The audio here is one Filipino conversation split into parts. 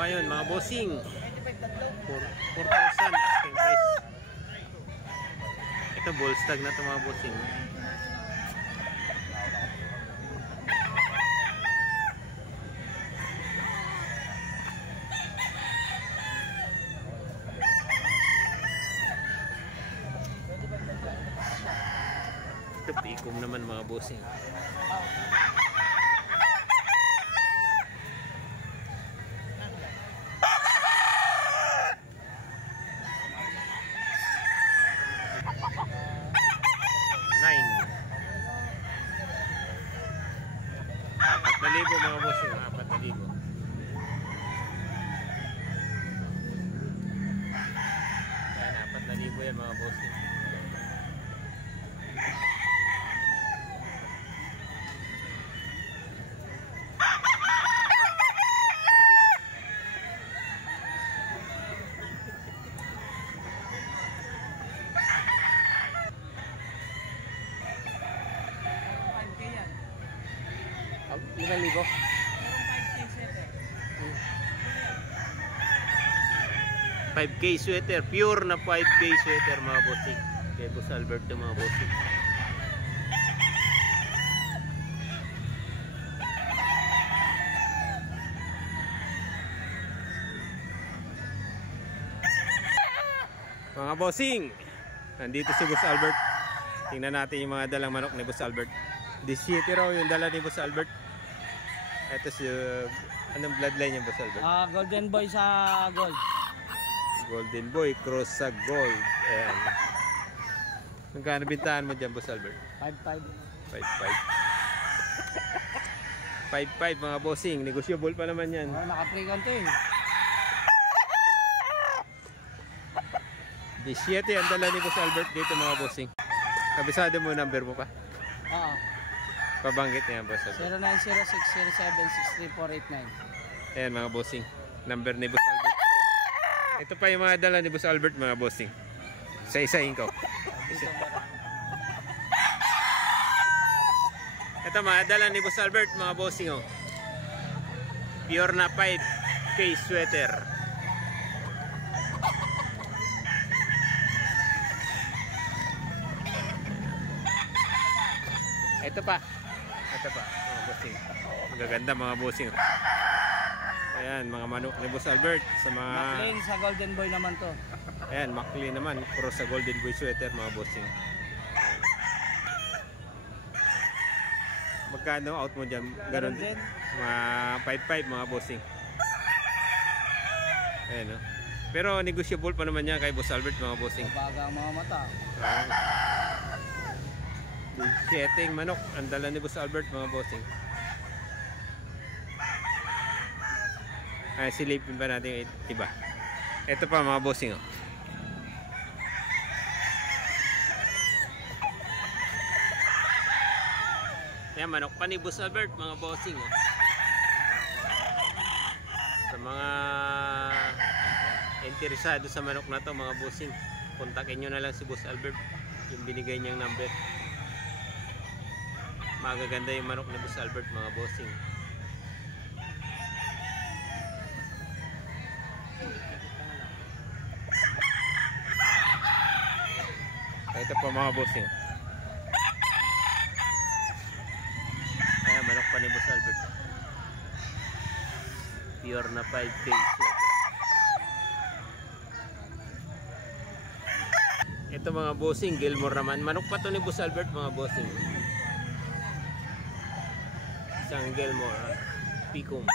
Ngayon mga bossing, 4,000 asking price. Ito bull stag na ito mga bossing. Ito pikom naman mga bossing. Libo mga bossing, 4,000. Yan, 4,000 yan mga bossing. Ilang libo? 5K sweater, pure na 5K sweater mga bossing. Kay Boss Alberto mga bossing. Mga bossing, nandito si Boss Albert. Tingnan natin yung mga dalang manok ni Boss Albert. 17 raw yung dala ni Boss Albert. Ito si anong bloodline yung Boss Albert? Golden Boy sa gold. Golden Boy cross sa gold. Ayan. Magkano bintahan mo dyan Boss Albert? 5,500. 5,500 mga bossing. Negotiable pa naman yan. Naka-pre-con to eh. 17 ang dala ni Boss Albert dito mga bossing. Kabisado mo number mo pa? Oo. Pabanggit niya Boss Albert. 0906076349. Ayan mga bossing. Number ni Boss Albert. Ito pa yung mga dala ni Boss Albert mga bossing. Isa-isahin ko. Ito mga dala ni Boss Albert mga bossing oh. Pure na 5K sweater. Ito pa mga bossing. Magaganda mga bossing. Ayan mga manok ni Boss Albert sa mga McLean sa Golden Boy naman to. Ayan McLean naman puro sa Golden Boy sweater mga bossing. Magkano out mo dyan? Ganon din. Mga 5,500 mga bossing. Ayan oh. Pero negotiable pa naman yan kay Boss Albert mga bossing. Baga ang mga mata. Setting manok ang dala ni Boss Albert mga bossing. Ay silipin pa natin iba. Ito pa mga bossing oh. Yan manok pa ni Boss Albert mga bossing oh. Sa mga interesado sa manok na to mga bossing, kontakin nyo na lang si Boss Albert. Yung binigay niyang number. Magaganda yung manok ni Boss Albert mga bossing. Ito pa mga bossing. Ayan manok pa ni Boss Albert. Pure na 5K sweater. Ito mga bossing, Gilmore naman. Manok pa to ni Boss Albert mga bossing. Isang Gilmore Picom.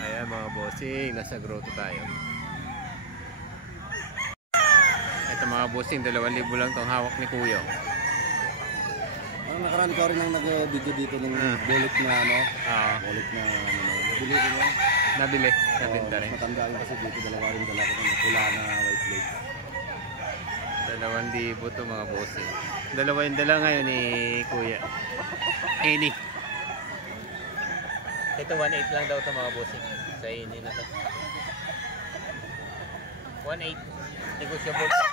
Ayan mga bossing, nasa grotto tayo. Ito mga bossing, 2,000 lang itong hawak ni Kuya. Nakaraan ko rin ang nag-video dito ng bullet na ano. Bullet na ano. Nabili ko mo. Nabili. Nabinta rin. Matandaan kasi dito, dala ko ng pula na white plate. 2,000 to mga bossing. Dalawa yung dala ngayon ni Kuya. Eni. Ito 1,800 lang daw to mga bossing. Sa ini na to. 1.8. Negotiable pa.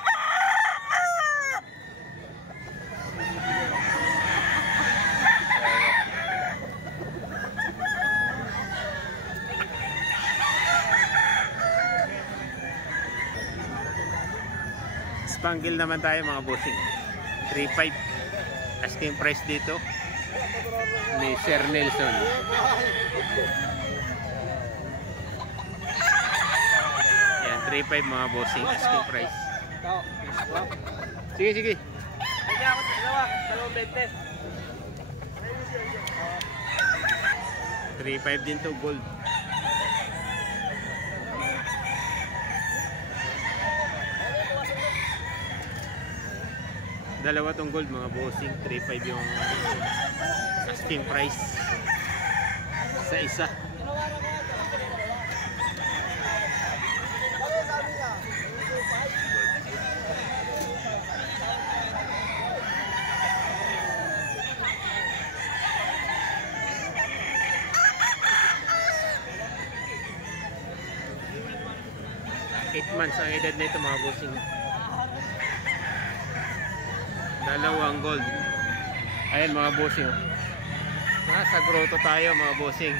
Spangle naman tayo mga bossing. 3.5 asking price dito ni Sir Nelson. Yan, 3.5 mga bossing asking price. Sige, sige. Kaya ako dalawa, 2.20. 3.5 din to, gold. Dalawa tong gold mga bossing, 3.5 yung asking price sa isa. Eight months ang edad nito mga bossing. Dalawang gold. Ayan mga bossing. Nasa grotto tayo mga bossing.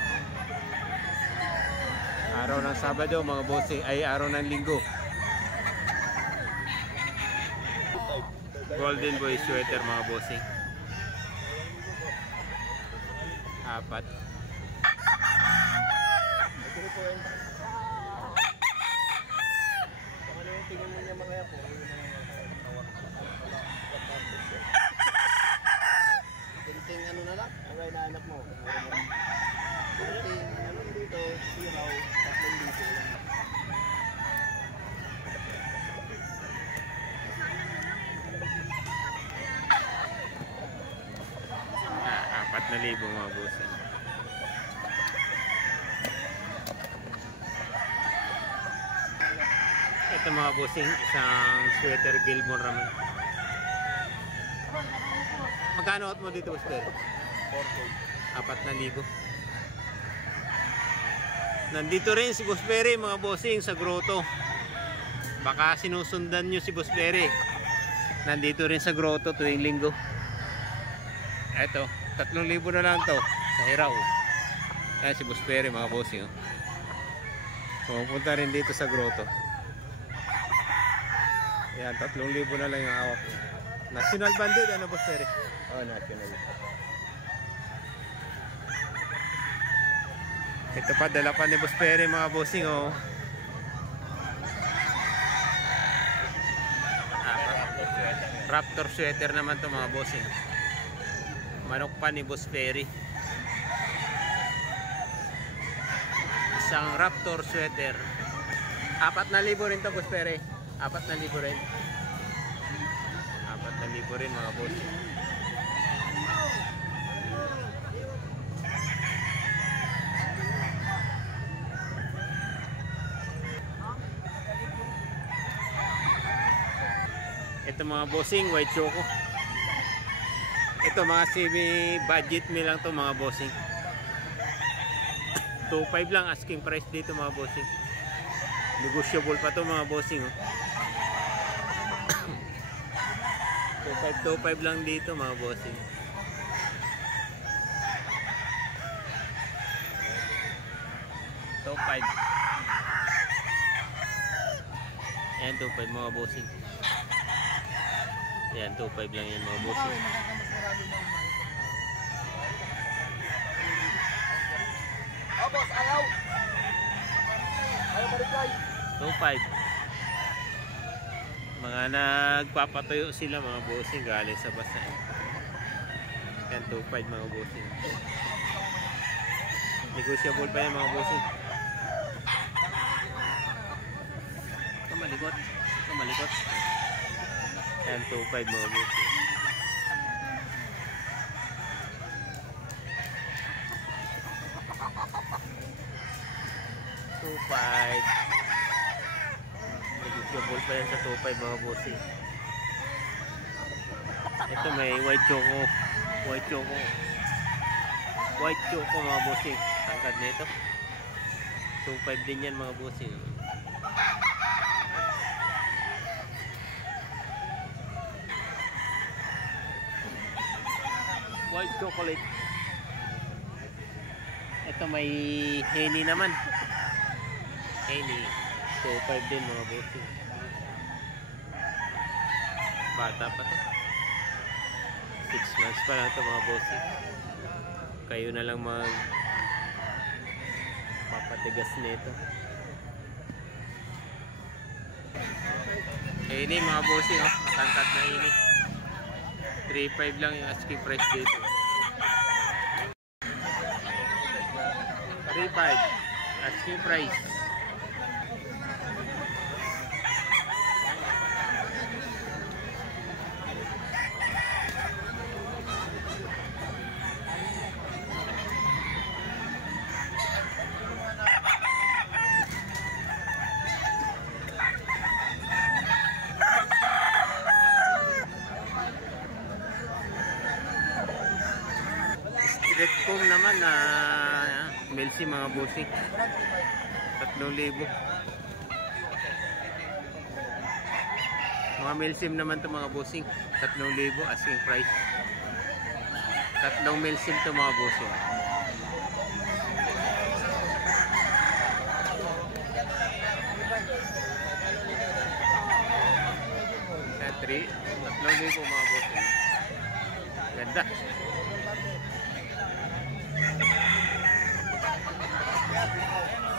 Araw ng Sabado mga bossing. Ay araw ng Linggo. Golden Boy sweater mga bossing. 4. Kunting ano na lang, ang hinahanap mo. Kunting ano dito, siraw, 3,000 lang. Ah, 4,000 mga bossing. Ito mga bossing, isang sweater Gilmore naman. Magkano out mo dito, boss Perry? 4,000. Nandito rin si Boss Perry mga bossing sa grotto. Baka sinusundan nyo si Boss Perry. Nandito rin sa grotto tuwing Linggo. Eto, 3,000 na lang to sa Hiraw. Ayan si Boss Perry mga bossing. Pumunta rin dito sa grotto. Ayan, 3,000 na lang yung hawak niya. National banded, ano Boss Perry? Oh, national. Ito pa, dala pa ni Boss Perry mga bossing oh. Raptor sweater naman to mga bossing. Manok pa ni Boss Perry. Isang Raptor sweater. 4,000 rin to Boss Perry. 4,000 rin. 4,000 rin mga bossing. Ito mga bossing, white choco. Ito mga semi-budget meal lang to mga bossing. 2.5 lang asking price dito mga bossing. Negotiable pa to mga bossing oh. 2.5 lang dito mga bossing. Top 5. Ayan 2.5 mga bossing. Ayan 2.5 lang yan mga bossing. Oh, boss, ayaw! Ayaw marikay! 2.5. Mga nagpapatuyo sila mga bossing galing sa basa. Yan 2.5 mga bossing. Negotiable pa yan mga bossing. Kamalikot. Kamalikot. Yan 2.5 mga bossing. Negotiable pa yan sa 2.5 mga bossing. Ito may white choco. White choco. White choco mga bossing. Tangkad nito. 2.5 din yan mga bossing. White chocolate. Ito may Henny naman. Henny. 2.5 din mga bossing. Bata pa to. 6 months pa na ito mga bossing. Kayo na lang papatigas nito. Henny mga bossing, oh. Matangkad na Henny. 3.5 lang yung asking price dito. 3.5 asking price. Red comb naman na Melsi mga bossing. 3,000. Mga Melsim naman to mga bossing. 3,000 asking price. 3 Melsim to mga bossing. At 3,000 mga bossing. Ganda.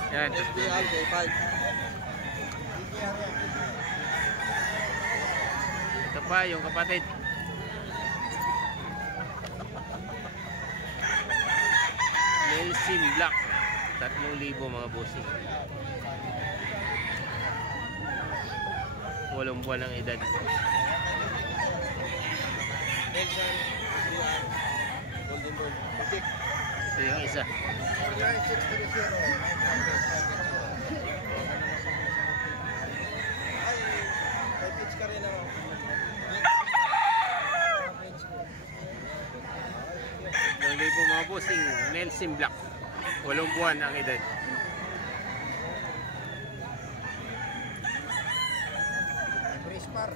Yan. Ito pa yung kapatid. Melsim Black. 3,000 mga bossing. 8 buwan ang edad. Golden Ball. Ito yung isa. May pitch ka rin ako. 3,000 mga bossing. Melsim Black. 8 buwan ang edad. Crispar.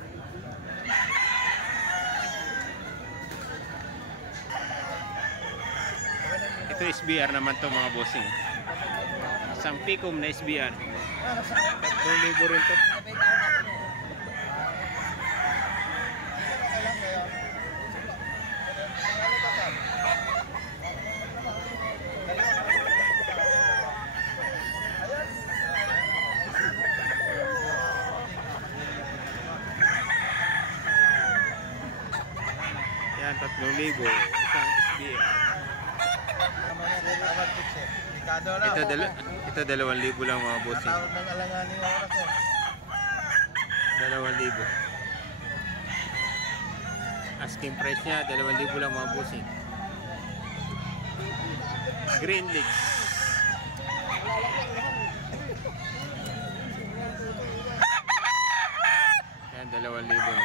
Ito SBR naman to mga bossing. Isang Picom na SBR. 3,000 rin to. Yan, 3,000. Isang SBR. Ito 2,000 lang mga bossing. Tawag ng alanganin yung oras eh. 2,000. Asking price niya 2,000 lang mga bossing. Green legs. Yan 2,000 mga bossing.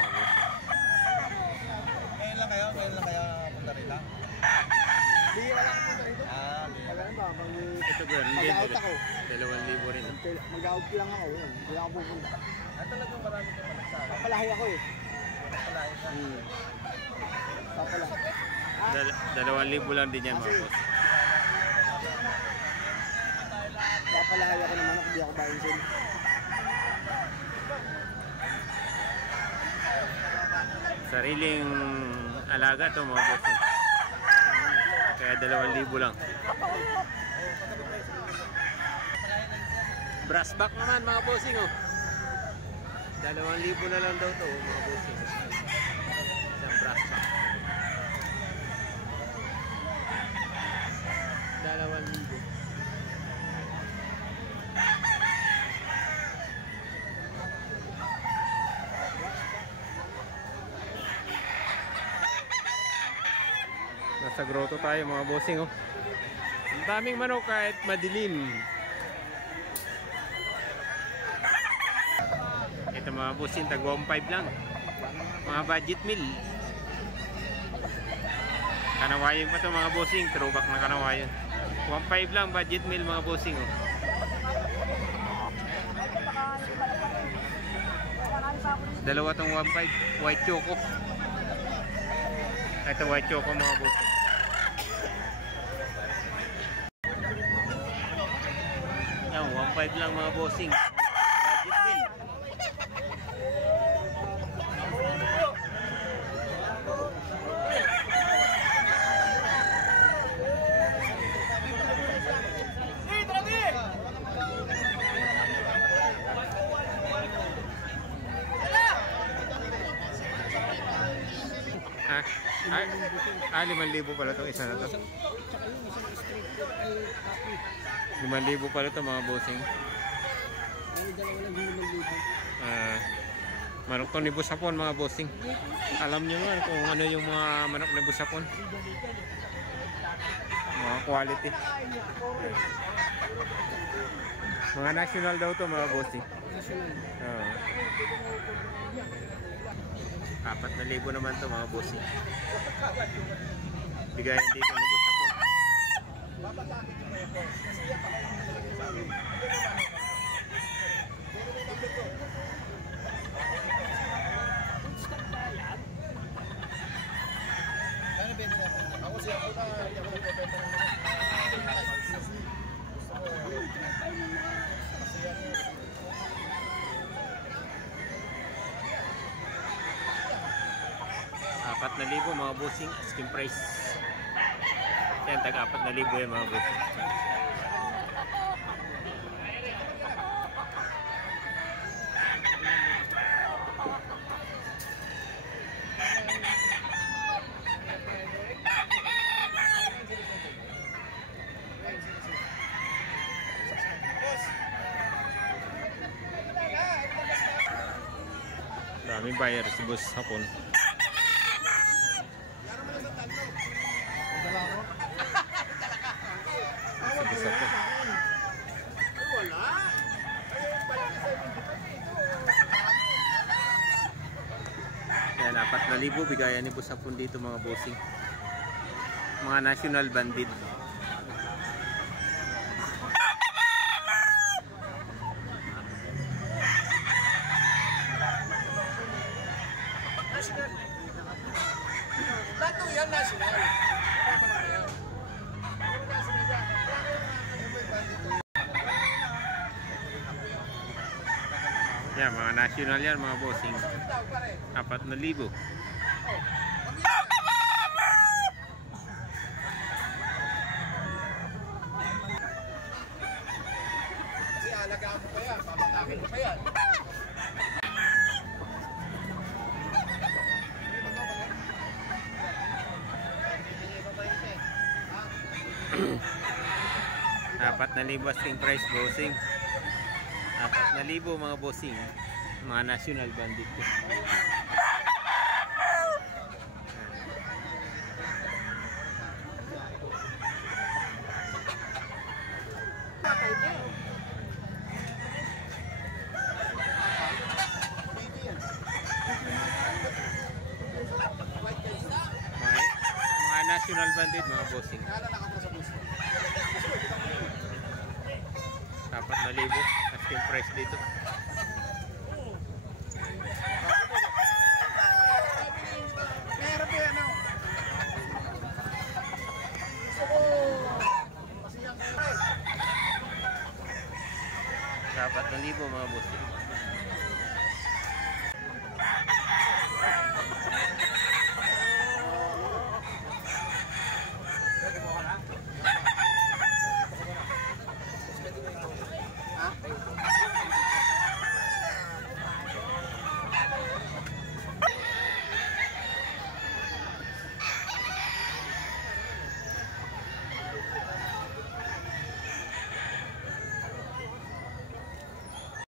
Ngayon lang kayo punta rin lang. Bihira lang punta rito. Alam ba, Ito girl, mag-out ako. 2,000 rin. Mag-out lang ako. Hindi ako pupunta. Talagang marami kang malagsa. Papalahi ako eh. Papalahi ka? Papalahi. 2,000 lang din yan mga boss. Papalahi ako naman ako. Di ako bainsin. Sariling alaga to mga boss. Kaya 2,000 lang. Brass back naman mga bossing oh. 2,000 na lang daw to mga bossing. Isang brass back. 2,000. Nasa grotto tayo mga bossing oh. Ang daming manok kahit madilim. Ito mga bossing, tag 1.5 lang. Mga budget meal. Kanawayon pa to mga bossing, throwback na kanawayon. 1.5 lang budget meal mga bossing oh. Dalawa tong 1.5 white choco. Ito white choco mga bossing. 1.5 lang mga bossing. Budget bill. Ah, 5,000 pala itong isa na to. 5,000 pala ito mga bossing. Manok to ni Busapon mga bossing. Alam nyo nga kung ano yung mga manok ni Busapon. Mga quality. Mga national daw to mga bossing. 4,000 naman to mga bossing. Bigayan dito ni Busapon. Ako siya ako na Apat na libo mga bossing, asking price. Yan, tag 4,000 yan mga bossing. Daming buyer si Boss Hapon. Si Boss Hapon. Yan, 4,000 bigayan ni Boss Hapon dito mga bossing. Mga national bandit. Lato yan national. Yan, mga national yan mga bossing. 4,000. Kasi alagaan mo pa yan, papatakin mo pa yan. Apat na libo asking price bossing. 4,000 mga bossing. Mga national bandit ko. Mga national bandit mga bossing. 4,000 asking price dito. Meron pa yan ako. Dapat 4,000 mga bossing.